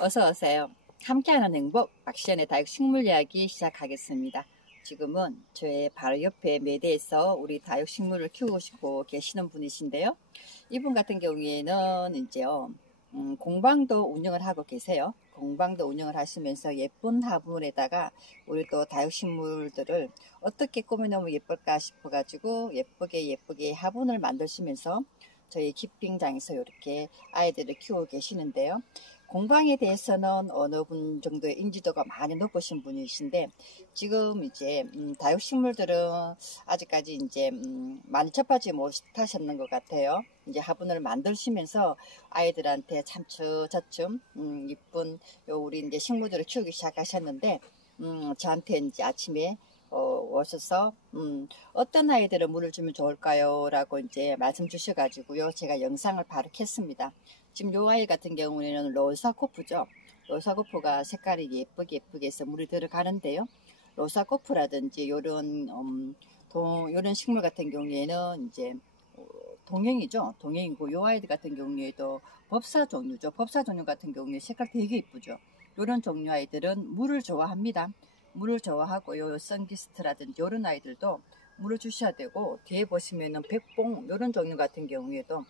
어서 오세요. 함께하는 행복, 박시연의 다육식물 이야기 시작하겠습니다. 지금은 저의 바로 옆에 매대에서 우리 다육식물을 키우고 계시는 분이신데요. 이분 같은 경우에는 이제요, 공방도 운영을 하고 계세요. 공방도 운영을 하시면서 예쁜 화분에다가 우리 또 다육식물들을 어떻게 꾸며놓으면 예쁠까 싶어가지고 예쁘게 화분을 만드시면서 저희 키핑장에서 이렇게 아이들을 키우고 계시는데요. 공방에 대해서는 어느 분 정도의 인지도가 많이 높으신 분이신데, 지금 이제 다육식물들은 아직까지 이제 많이 접하지 못하셨는 것 같아요. 이제 화분을 만드시면서 아이들한테 차츰 이쁜 우리 이제 식물들을 키우기 시작하셨는데, 저한테 이제 아침에 오셔서 어떤 아이들은 물을 주면 좋을까요? 라고 이제 말씀 주셔가지고요. 제가 영상을 바로 켰습니다. 지금 요 아이 같은 경우에는 로사코프죠. 로사코프가 색깔이 예쁘게 해서 물이 들어가는데요. 로사코프라든지 요런 요런 식물 같은 경우에는 이제 동행이죠. 동행이고 요 아이들 같은 경우에도 법사 종류죠. 법사 종류 같은 경우에 색깔 되게 예쁘죠. 요런 종류 아이들은 물을 좋아합니다. 물을 좋아하고요. 선기스트라든지 요런 아이들도 물을 주셔야 되고, 뒤에 보시면은 백봉 요런 종류 같은 경우에도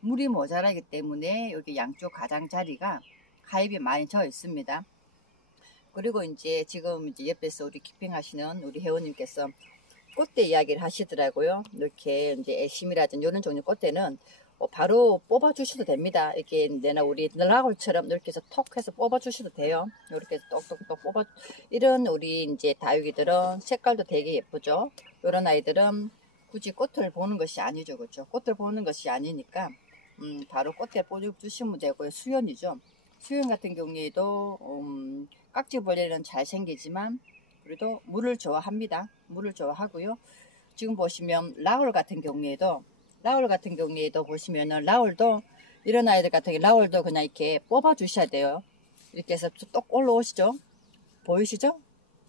물이 모자라기 때문에 여기 양쪽 가장자리가 가입이 많이 져 있습니다. 그리고 이제 지금 이제 옆에서 우리 키핑하시는 우리 회원님께서 꽃대 이야기를 하시더라고요. 이렇게 이제 애심이라든지 이런 종류 꽃대는 바로 뽑아 주셔도 됩니다. 이렇게 내나 우리 너라골처럼 이렇게 해서 톡 해서 뽑아 주셔도 돼요. 이렇게 해서 똑똑똑 뽑아. 이런 우리 이제 다육이들은 색깔도 되게 예쁘죠. 이런 아이들은 굳이 꽃을 보는 것이 아니죠. 그렇죠? 꽃을 보는 것이 아니니까 바로 꽃에 뽑아주시면 되고요. 수연이죠. 수연 같은 경우에도 깍지벌레는 잘생기지만 그래도 물을 좋아합니다. 물을 좋아하고요. 지금 보시면 라울 같은 경우에도 보시면은 라울도 이런 아이들 같은 경우 라울도 그냥 이렇게 뽑아 주셔야 돼요. 이렇게 해서 똑 올라오시죠. 보이시죠?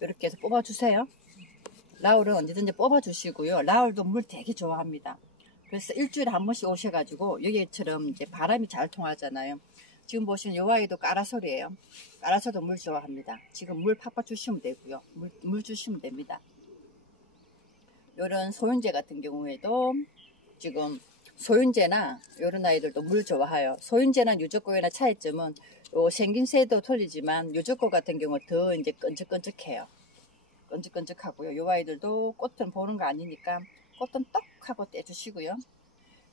이렇게 해서 뽑아 주세요. 라울은 언제든지 뽑아 주시고요. 라울도 물 되게 좋아합니다. 그래서 일주일에 한 번씩 오셔가지고 여기처럼 이제 바람이 잘 통하잖아요. 지금 보시면 요 아이도 까라솔이에요. 까라솔도 물 좋아합니다. 지금 물 팍팍 주시면 되고요. 물 주시면 됩니다. 요런 소윤재 같은 경우에도 지금 소윤재나 요런 아이들도 물 좋아해요. 소윤재나 유적고에나 차이점은 요 생김새도 틀리지만 유적고 같은 경우 더 이제 끈적끈적해요. 끈적끈적하고요. 요 아이들도 꽃은 보는 거 아니니까 꽃은 떡 하고 떼주시고요.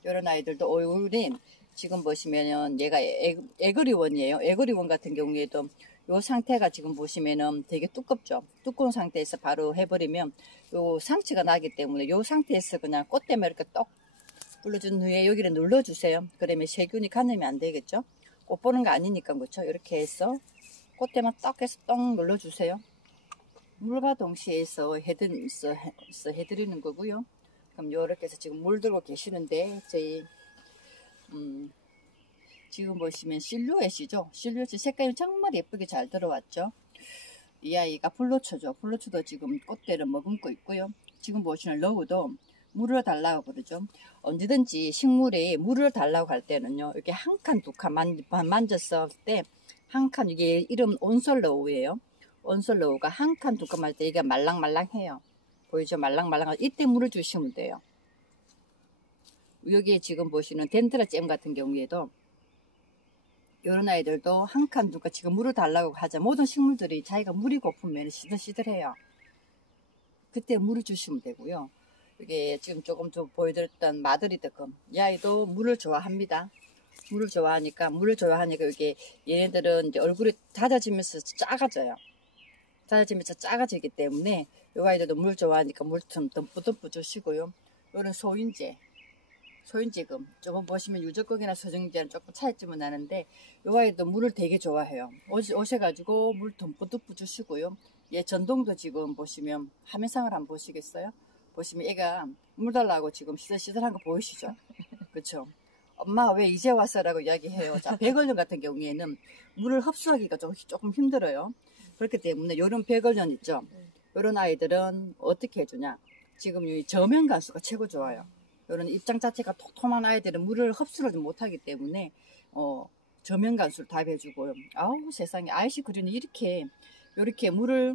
요런 아이들도 우리 지금 보시면은 얘가 에그리원이에요. 에그리원 같은 경우에도 요 상태가 지금 보시면은 되게 두껍죠. 두꺼운 상태에서 바로 해버리면 요 상처가 나기 때문에 요 상태에서 그냥 꽃대만 이렇게 떡 불러준 후에 여기를 눌러주세요. 그러면 세균이 감염이 안 되겠죠. 꽃 보는 거 아니니까 그렇죠. 이렇게 해서 꽃대만 떡 해서 떡 눌러주세요. 물과 동시에 해드리는 거고요. 그럼 요렇게 해서 지금 물 들고 계시는데 저희 지금 보시면 실루엣이죠. 실루엣 색깔이 정말 예쁘게 잘 들어왔죠. 이 아이가 블로초죠. 블로초도 지금 꽃대를 머금고 있고요. 지금 보시는 러브도 물을 달라고 그러죠. 언제든지 식물에 물을 달라고 할 때는요. 이렇게 한 칸, 두 칸 만졌을 때 한 칸, 이게 이름 온솔러우예요. 온솔러우가 한 칸, 두 칸 할 때 이게 말랑말랑해요. 보이죠? 말랑말랑하고 이때 물을 주시면 돼요. 여기 지금 보시는 덴트라잼 같은 경우에도 이런 아이들도 한 칸, 두 칸 지금 물을 달라고 하죠. 모든 식물들이 자기가 물이 고프면 시들시들해요. 그때 물을 주시면 되고요. 이게 지금 조금 더 보여드렸던 마드리드금, 이 아이도 물을 좋아합니다. 물을 좋아하니까 이게 얘네들은 이제 얼굴이 잦아지면서 작아져요. 잦아지면서 작아지기 때문에 이 아이들도 물 좋아하니까 물 좀 듬뿍 주시고요. 이런 소윤지금 조금 보시면 유적극이나 소정지는 조금 차이점은 나는데 이 아이도 물을 되게 좋아해요. 오셔가지고 물 듬뿍 주시고요. 얘 전동도 지금 보시면 화면상을 한번 보시겠어요? 보시면 얘가 물 달라고 지금 시들시들한 거 보이시죠? 그쵸? 엄마 왜 이제 왔어? 라고 이야기해요. 자, 백월년 같은 경우에는 물을 흡수하기가 조금 힘들어요. 그렇기 때문에 요런 백월년 있죠? 요런 아이들은 어떻게 해주냐? 지금 이 저면 간수가 최고 좋아요. 요런 입장 자체가 톡톡한 아이들은 물을 흡수를 못하기 때문에 저면 간수를 다 해주고요. 아우 세상에 아이시 그린이 이렇게 물을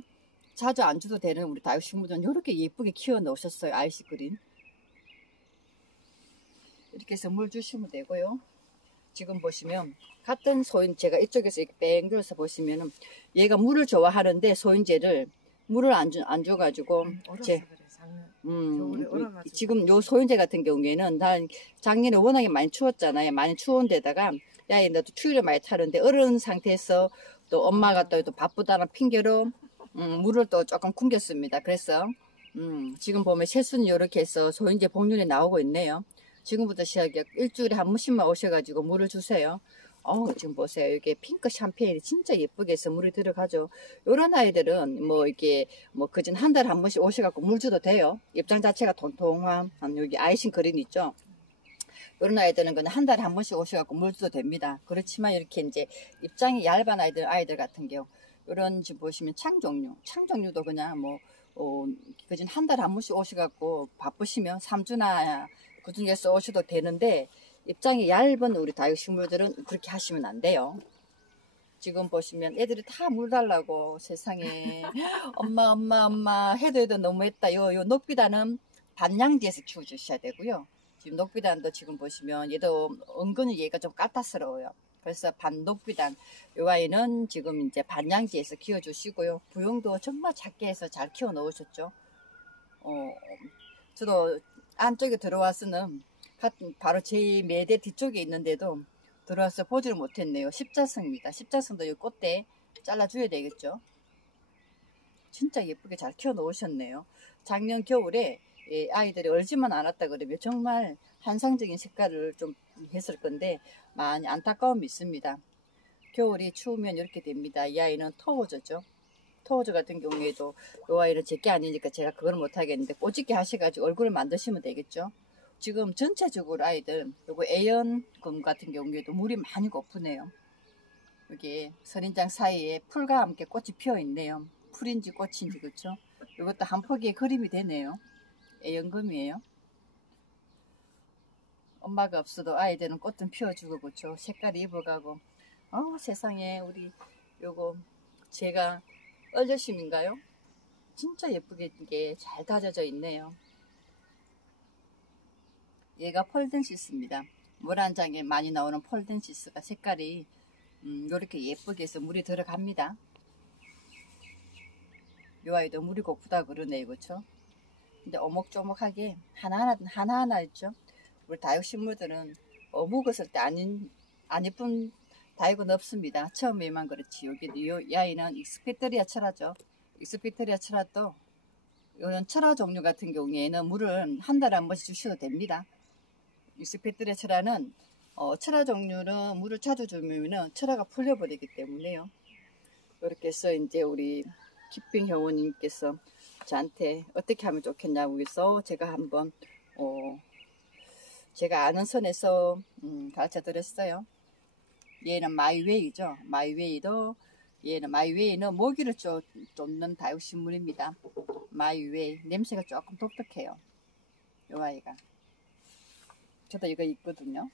자주 안 줘도 되는 우리 다육식물은 이렇게 예쁘게 키워 넣으셨어요. 아이시 그린. 이렇게 해서 물 주시면 되고요. 지금 보시면 같은 소인 제가 이쪽에서 이렇게 뺑 들어서 보시면은 얘가 물을 좋아하는데 소인제를 물을 안 줘가지고 지금 요 소인제 같은 경우에는 난 작년에 워낙에 많이 추웠잖아요. 많이 추운 데다가 야 너도 추위를 많이 타는데 얼은 상태에서 또 엄마가 또 바쁘다는 핑계로 물을 또 조금 굶겼습니다. 그래서 지금 보면 새순이 이렇게 해서 소인제 복륜이 나오고 있네요. 지금부터 시작해 일주일에 한 번씩만 오셔가지고 물을 주세요. 지금 보세요. 이게 핑크 샴페인이 진짜 예쁘게 해서 물이 들어가죠. 요런 아이들은 뭐 이게 뭐 그전 한 달에 한 번씩 오셔갖고 물 줘도 돼요. 입장 자체가 통통한 여기 아이싱 그린 있죠. 요런 아이들은 그냥 한 달에 한 번씩 오셔갖고 물 줘도 됩니다. 그렇지만 이렇게 이제 입장이 얇은 아이들 같은 경우 요런 지금 보시면 창종류도 그냥 뭐 그전 한 달에 한 번씩 오셔갖고 바쁘시면 3주나 그 중에서 오셔도 되는데 입장이 얇은 우리 다육식물들은 그렇게 하시면 안 돼요. 지금 보시면 애들이 다 물 달라고 세상에 엄마 해도 너무했다. 요 녹비단은 반양지에서 키워주셔야 되고요. 지금 녹비단도 지금 보시면 얘도 은근히 얘가 좀 까탈스러워요. 그래서 반녹비단 요 아이는 지금 이제 반양지에서 키워주시고요. 부용도 정말 작게 해서 잘 키워 놓으셨죠. 저도 안쪽에 들어와서는 바로 제 매대 뒤쪽에 있는데도 들어와서 보지를 못했네요. 십자성입니다. 십자성도 이 꽃대 잘라줘야 되겠죠. 진짜 예쁘게 잘 키워 놓으셨네요. 작년 겨울에 아이들이 얼지만 않았다 그러면 정말 환상적인 색깔을 좀 했을 건데 많이 안타까움이 있습니다. 겨울이 추우면 이렇게 됩니다. 이 아이는 토우저죠. 토우저 같은 경우에도 이 아이는 제게 아니니까 제가 그걸 못하겠는데 꼬집게 하셔가지고 얼굴을 만드시면 되겠죠. 지금 전체적으로 아이들 요거 애연금 같은 경우에도 물이 많이 고프네요. 여기 선인장 사이에 풀과 함께 꽃이 피어 있네요. 풀인지 꽃인지 그렇죠. 이것도 한 포기의 그림이 되네요. 애연금이에요. 엄마가 없어도 아이들은 꽃 좀 피워주고 그렇죠. 색깔이 입어가고 세상에 우리 요거 제가 얼려심인가요? 진짜 예쁘게 이게 잘 다져져 있네요. 얘가 폴덴시스입니다. 물 한 장에 많이 나오는 폴덴시스가 색깔이 이렇게 예쁘게 해서 물이 들어갑니다. 요 아이도 물이 고프다 그러네요. 그렇죠? 근데 오목조목하게 하나하나 있죠. 우리 다육식물들은 묵었을 때 안 예쁜 다육은 없습니다. 처음에만 그렇지. 이 아이는 익스피터리아 철화죠. 익스피터리아 철화도 이런 철화 종류 같은 경우에는 물을 한 달에 한 번씩 주셔도 됩니다. 익스피터리아 철화는 철화 종류는 물을 자주 주면은 철화가 풀려버리기 때문에요. 이렇게 해서 이제 우리 키핑 회원님께서 저한테 어떻게 하면 좋겠냐고 해서 제가 한번 제가 아는 선에서 가르쳐 드렸어요. 얘는 마이웨이죠. 마이웨이는 모기를 쫓는 다육식물입니다. 마이웨이 냄새가 조금 독특해요. 요 아이가 저도 이거 있거든요.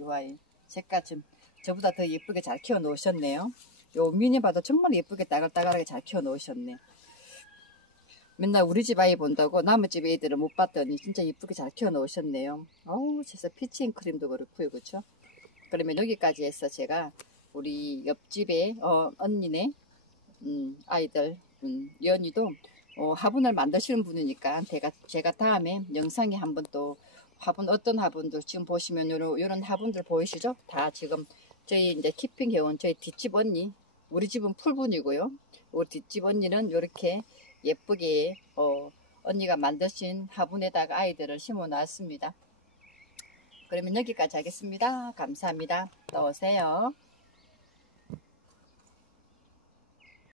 요 아이 색깔 좀 저보다 더 예쁘게 잘 키워 놓으셨네요. 요 미니 봐도 정말 예쁘게 따글따글하게 잘 키워 놓으셨네. 맨날 우리 집 아이 본다고 남의 집 애들은 못 봤더니 진짜 예쁘게 잘 키워 놓으셨네요. 진짜 피치잉 크림도 그렇고요. 그렇죠? 그러면 여기까지 해서 제가 우리 옆집에 언니네 아이들 연이도 화분을 만드시는 분이니까 제가 다음에 영상에 한번 또 어떤 화분들 지금 보시면 요런 화분들 보이시죠? 다 지금 저희 이제 키핑 회원 저희 뒷집 언니, 우리 집은 풀분이고요. 우리 뒷집 언니는 이렇게 예쁘게 언니가 만드신 화분에다가 아이들을 심어 놨습니다. 그러면 여기까지 하겠습니다. 감사합니다. 또 오세요.